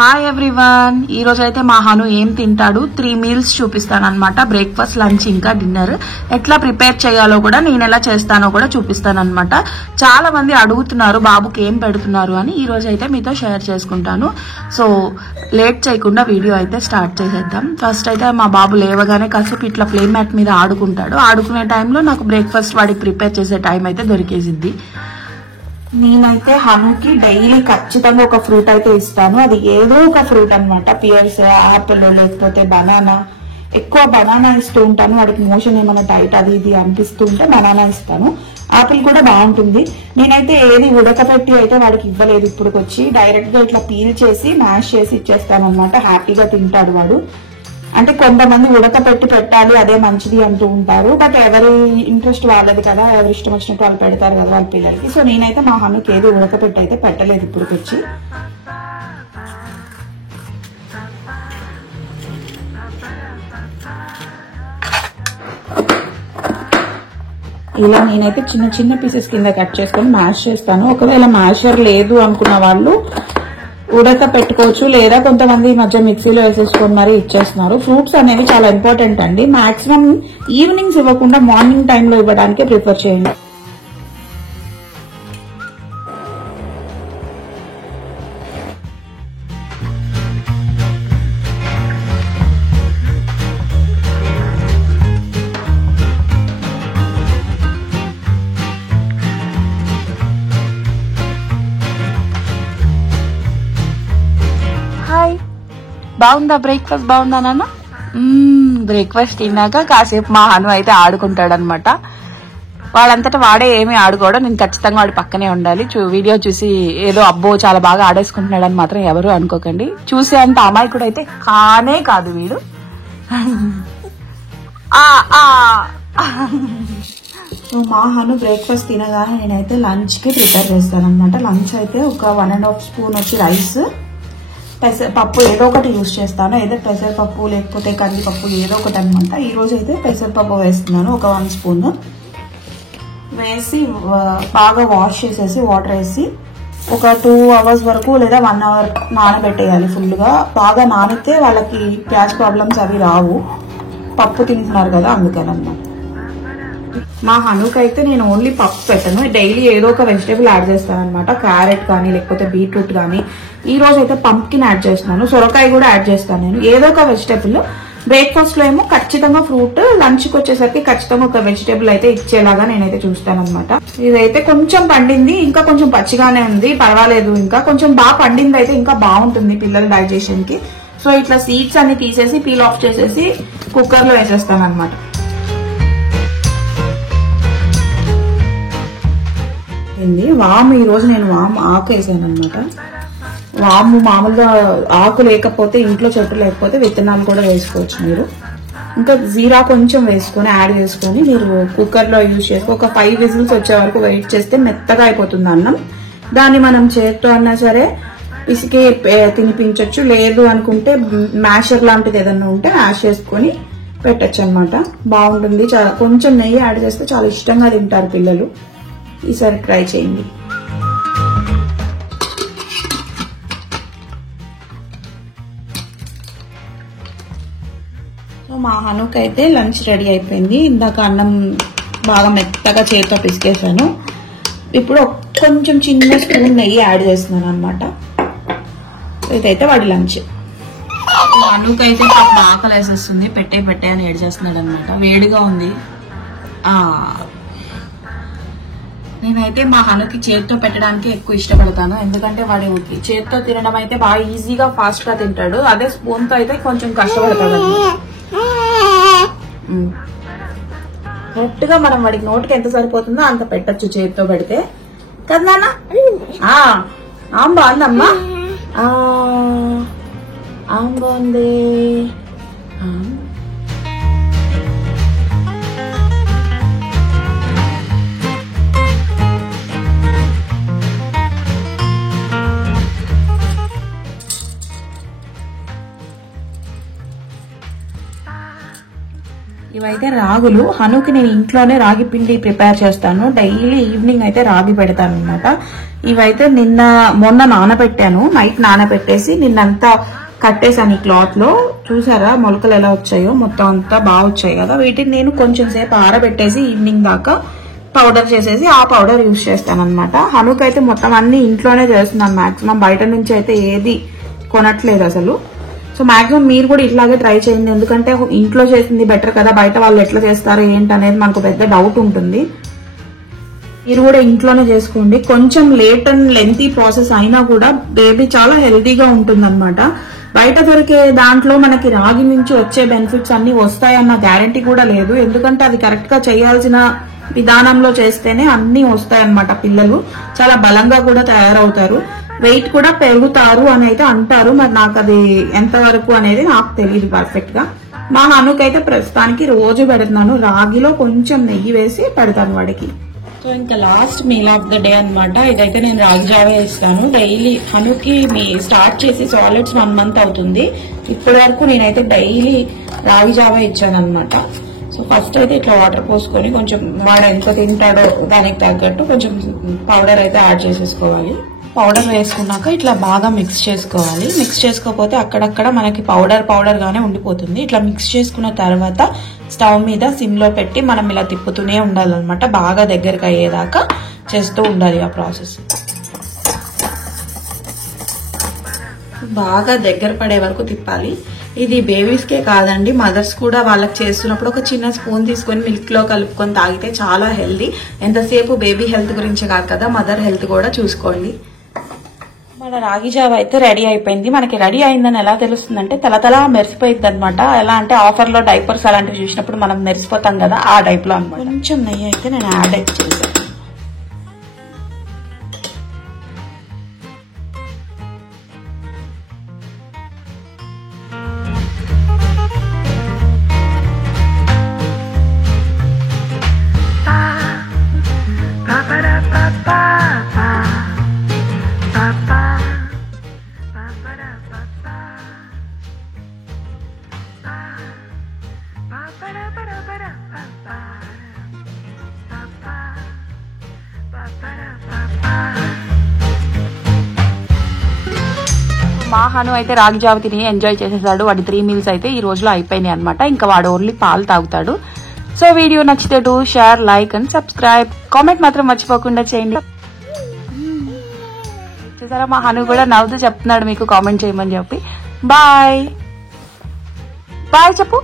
Hi everyone, ఈ రోజు అయితే మా హను ఏం తింటాడు 3 మీల్స్ చూపిస్తాను అనమాట. బ్రేక్ఫాస్ట్, లంచ్, ఇంకా డిన్నర్ ఎట్లా ప్రిపేర్ చేయాలో కూడా నేను ఎలా చేస్తానో కూడా చూపిస్తాను అనమాట. చాలా మంది అడుగుతున్నారు బాబుకి ఏం పెడుతున్నారు అని. ఈ రోజు అయితే మీతో షేర్ చేసుకుంటాను. సో లేట్ చేయకుండా వీడియో అయితే స్టార్ట్ చేసేద్దాం. ఫస్ట్ అయితే మా బాబు లేవగానే కాసేపు ఇట్లా ప్లే మ్యాట్ మీద ఆడుకుంటాడు. ఆడుకునే టైంలో నాకు బ్రేక్ఫాస్ట్ వాడికి ప్రిపేర్ చేసే టైం అయితే దొరికేసిద్ది. నేనైతే హనుకి డైలీ ఖచ్చితంగా ఒక ఫ్రూట్ అయితే ఇస్తాను. అది ఏదో ఒక ఫ్రూట్ అనమాట. పియర్స్, యాపిల్, లేకపోతే బనానా. ఎక్కువ బనానా ఇస్తూ ఉంటాను. వాడికి మోషన్ ఏమైనా టైట్ అది ఇది అనిపిస్తూ ఉంటే బనానా ఇస్తాను. యాపిల్ కూడా బాగుంటుంది. నేనైతే ఏది ఉడకపెట్టి అయితే వాడికి ఇవ్వలేదు. ఇప్పుడు వచ్చి డైరెక్ట్ గా ఇట్లా పీల్ చేసి మ్యాష్ చేసి ఇచ్చేస్తాను అనమాట. హ్యాపీగా తింటాడు వాడు. అంటే కొంతమంది ఉడకపెట్టి పెట్టాలి అదే మంచిది అంటూ ఉంటారు. బట్ ఎవరి ఇంట్రెస్ట్ వాళ్ళది కదా, ఎవరి ఇష్టం వచ్చినట్టు వాళ్ళు పెడతారు కదా వాళ్ళ పిల్లలకి. సో నేనైతే మా హనుకి ఏది ఉడకపెట్టి అయితే పెట్టలేదు ఇప్పుడు వచ్చి. ఇలా నేనైతే చిన్న చిన్న పీసెస్ కింద కట్ చేసుకొని మ్యాష్ చేస్తాను. ఒకవేళ మ్యాషర్ లేదు అనుకున్న వాళ్ళు ఉడక పెట్టుకోవచ్చు, లేదా కొంతమంది ఈ మధ్య మిక్సీలో వేసేసుకొని మరీ ఇచ్చేస్తున్నారు. ఫ్రూట్స్ అనేవి చాలా ఇంపార్టెంట్ అండి. మాక్సిమం ఈవినింగ్స్ ఇవ్వకుండా మార్నింగ్ టైంలో ఇవ్వడానికి ప్రిఫర్ చేయండి. బాగుందా బ్రేక్ఫాస్ట్? బాగుందా నాన్న? బ్రేక్ఫాస్ట్ తిన్నాక కాసేపు మా హను అయితే ఆడుకుంటాడు అనమాట. వాడంతటా వాడే ఏమీ ఆడుకోవడం, నేను ఖచ్చితంగా వాడి పక్కనే ఉండాలి. వీడియో చూసి ఏదో అబ్బో చాలా బాగా ఆడేసుకుంటున్నాడు అని మాత్రం ఎవరు అనుకోకండి. చూసే అంత అమాయకుడు అయితే కానే కాదు వీడు. మా హను బ్రేక్ఫాస్ట్ తినగానే నేనైతే లంచ్ కి ప్రిపేర్ చేస్తాను అనమాట. లంచ్ అయితే ఒక 1.5 స్పూన్ వచ్చి రైస్, పెసరపప్పు ఏదో ఒకటి యూజ్ చేస్తాను. ఏదో పెసరపప్పు లేకపోతే కందిపప్పు ఏదో ఒకటి అనమాట. ఈ రోజు అయితే పెసరపప్పు వేస్తున్నాను. ఒక 1 స్పూన్ వేసి బాగా వాష్ చేసేసి వాటర్ వేసి ఒక 2 అవర్స్ వరకు లేదా 1 అవర్ నానబెట్టేయాలి. ఫుల్గా బాగా నానితే వాళ్ళకి గ్యాస్ ప్రాబ్లమ్స్ అవి రావు. పప్పు తింటున్నారు కదా అందుకనమాట. మా హనుకైతే నేను ఓన్లీ పప్పు పెట్టను, డైలీ ఏదో ఒక వెజిటేబుల్ యాడ్ చేస్తాను అనమాట. క్యారెట్ కానీ లేకపోతే బీట్రూట్ కానీ. ఈ రోజు అయితే పంప్కిన్ యాడ్ చేస్తున్నాను, సొరకాయ కూడా యాడ్ చేస్తాను. నేను ఏదో ఒక వెజిటేబుల్. బ్రేక్ఫాస్ట్ లో ఏమో ఖచ్చితంగా ఫ్రూట్, లంచ్ కి వచ్చేసరికి ఖచ్చితంగా ఒక వెజిటేబుల్ అయితే ఇచ్చేలాగా నేనైతే చూస్తాను అనమాట. ఇదైతే కొంచెం పండింది, ఇంకా కొంచెం పచ్చిగానే ఉంది, పర్వాలేదు. ఇంకా కొంచెం బాగా పండింది అయితే ఇంకా బాగుంటుంది పిల్లల డైజెషన్ కి. సో ఇట్లా సీడ్స్ అన్ని తీసేసి పీల్ ఆఫ్ చేసేసి కుక్కర్ లో వేసేస్తాను అనమాట. వాము ఈ రోజు నేను వాము ఆకు వేసాను అనమాట. వాము మామూలుగా ఆకు లేకపోతే, ఇంట్లో చెట్టు లేకపోతే విత్తనాలు కూడా వేసుకోవచ్చు మీరు. ఇంకా జీరా కొంచెం వేసుకొని యాడ్ చేసుకొని మీరు కుక్కర్ లో యూజ్ చేసుకో. ఒక 5 విజిల్స్ వచ్చే వరకు వెయిట్ చేస్తే మెత్తగా అయిపోతుంది అన్నం. దాన్ని మనం చేత్తో అన్నా సరే పిసికి తినిపించవచ్చు. లేదు అనుకుంటే మ్యాషర్ లాంటిది ఏదన్నా ఉంటే మ్యాష్ చేసుకొని పెట్టచ్చు అనమాట. బాగుంటుంది. కొంచెం నెయ్యి యాడ్ చేస్తే చాలా ఇష్టంగా తింటారు పిల్లలు. ఈసారి ట్రై చేయండి. సో మా హనుకైతే లంచ్ రెడీ అయిపోయింది. ఇందాక అన్నం బాగా మెత్తగా చేతితో పిసికేసాను. ఇప్పుడు కొంచెం చిన్న స్పూన్ నెయ్యి యాడ్ చేస్తున్నాను అనమాట. ఇదైతే వాడి లంచ్. హనుకైతే పాపం ఆకలి వేసేస్తుంది. పెట్టే అని ఏడ్ చేస్తున్నాడు అనమాట. వేడిగా ఉంది. నేనైతే మా హనుకి చేతితో పెట్టడానికి ఎక్కువ ఇష్టపడతాను. ఎందుకంటే వాడి చేతితో తినడం అయితే బాగా ఈజీగా ఫాస్ట్ గా తింటాడు. అదే స్పూన్ తో అయితే కొంచెం కష్టపడతాడు. కరెక్ట్ గా మనం వాడికి నోటికి ఎంత సరిపోతుందో అంత పెట్టచ్చు చేతితో పెడితే కదా నాన్న. బాగుందమ్మా, బాగుంది. ఇవైతే రాగులు. హనుకి నేను ఇంట్లోనే రాగి పిండి ప్రిపేర్ చేస్తాను. డైలీ ఈవినింగ్ అయితే రాగి పెడతాను అనమాట. ఇవైతే మొన్న నానబెట్టాను. నైట్ నానబెట్టేసి నిన్నంతా కట్టేసాను ఈ క్లాత్ లో. చూసారా మొలకలు ఎలా వచ్చాయో, మొత్తం అంతా బాగా వచ్చాయి కదా. వీటిని నేను కొంచెం సేపు ఆరబెట్టేసి ఈవినింగ్ దాకా పౌడర్ చేసేసి ఆ పౌడర్ యూజ్ చేస్తాను అనమాట. హనుకి అయితే మొత్తం అన్ని ఇంట్లోనే చేస్తున్నాను. మాక్సిమం బయట నుంచి అయితే ఏది కొనట్లేదు అసలు. సో మాక్సిమం మీరు కూడా ఇట్లాగే ట్రై చేయండి. ఎందుకంటే ఇంట్లో చేసింది బెటర్ కదా, బయట వాళ్ళు ఎట్లా చేస్తారో ఏంటి అనేది మనకు పెద్ద డౌట్ ఉంటుంది. మీరు కూడా ఇంట్లోనే చేసుకోండి. కొంచెం లేట్ అండ్ లెంతీ ప్రాసెస్ అయినా కూడా బేబీ చాలా హెల్తీగా ఉంటుంది అనమాట. బయట దొరికే దాంట్లో మనకి రాగి నుంచి వచ్చే బెనిఫిట్స్ అన్ని వస్తాయన్న గ్యారంటీ కూడా లేదు. ఎందుకంటే అది కరెక్ట్ గా చేయాల్సిన విధానంలో చేస్తేనే అన్ని వస్తాయన్నమాట. పిల్లలు చాలా బలంగా కూడా తయారవుతారు, వెయిట్ కూడా పెరుగుతారు అని అయితే అంటారు. మరి నాకు అది ఎంతవరకు అనేది నాకు తెలియదు పర్ఫెక్ట్ గా. మా హనుకైతే ప్రస్తుతానికి రోజు పెడుతున్నాను. రాగిలో కొంచెం నెయ్యి వేసి పెడతాను వాడికి. సో ఇంకా last meal of the day అనమాట. ఇదైతే నేను రాగి జావే ఇస్తాను డైలీ. హనుకి స్టార్ట్ చేసి సాలిడ్స్ 1 month అవుతుంది. ఇప్పటి వరకు నేనైతే డైలీ రాగి జావే ఇచ్చాను అనమాట. సో ఫస్ట్ అయితే ఇట్లా వాటర్ పోసుకొని కొంచెం వాడు ఎంత తింటాడో దానికి తగ్గట్టు కొంచెం పౌడర్ అయితే యాడ్ చేసేసుకోవాలి. పౌడర్ వేసుకున్నాక ఇట్లా బాగా మిక్స్ చేసుకోవాలి. మిక్స్ చేసుకోకపోతే అక్కడక్కడ మనకి పౌడర్ గానే ఉండిపోతుంది. ఇట్లా మిక్స్ చేసుకున్న తర్వాత స్టవ్ మీద సిమ్ లో పెట్టి మనం ఇలా తిప్పుతూనే ఉండాలన్నమాట. బాగా దగ్గరకు అయ్యేదాకా చేస్తూ ఉండాలి ఆ ప్రాసెస్. బాగా దగ్గర పడే వరకు తిప్పాలి. ఇది బేబీస్కే కాదండి, మదర్స్ కూడా వాళ్ళకి చేస్తున్నప్పుడు ఒక చిన్న స్పూన్ తీసుకొని మిల్క్ లో కలుపుకొని తాగితే చాలా హెల్దీ. ఎంతసేపు బేబీ హెల్త్ గురించి కాదు కదా, మదర్ హెల్త్ కూడా చూసుకోండి. మన రాగి జావ అయితే రెడీ అయిపోయింది. మనకి రెడీ అయిందని ఎలా తెలుస్తుందంటే తలతలా మెరిసిపోయింది అనమాట. ఎలా అంటే ఆఫర్ లో డైపర్స్ అలాంటివి చూసినప్పుడు మనం మెరిసిపోతాం కదా, ఆ టైప్ లో అనమాట. కొంచెం నెయ్యి అయితే నేను యాడ్ చేశాను. మా హను అయితే రాగి జావ తిని ఎంజాయ్ చేసేసాడు. వాడి 3 meals అయితే ఈ రోజులో అయిపోయినాయి అనమాట. ఇంకా వాడు ఓన్లీ పాలు తాగుతాడు. సో వీడియో నచ్చితే do share, like and subscribe. Comment మాత్రం మర్చిపోకుండా చేయండి. చూసారా మా హను కూడా నవ్వుతూ చెప్తున్నాడు మీకు కామెంట్ చేయమని చెప్పి. బాయ్ బాయ్ చెప్పు.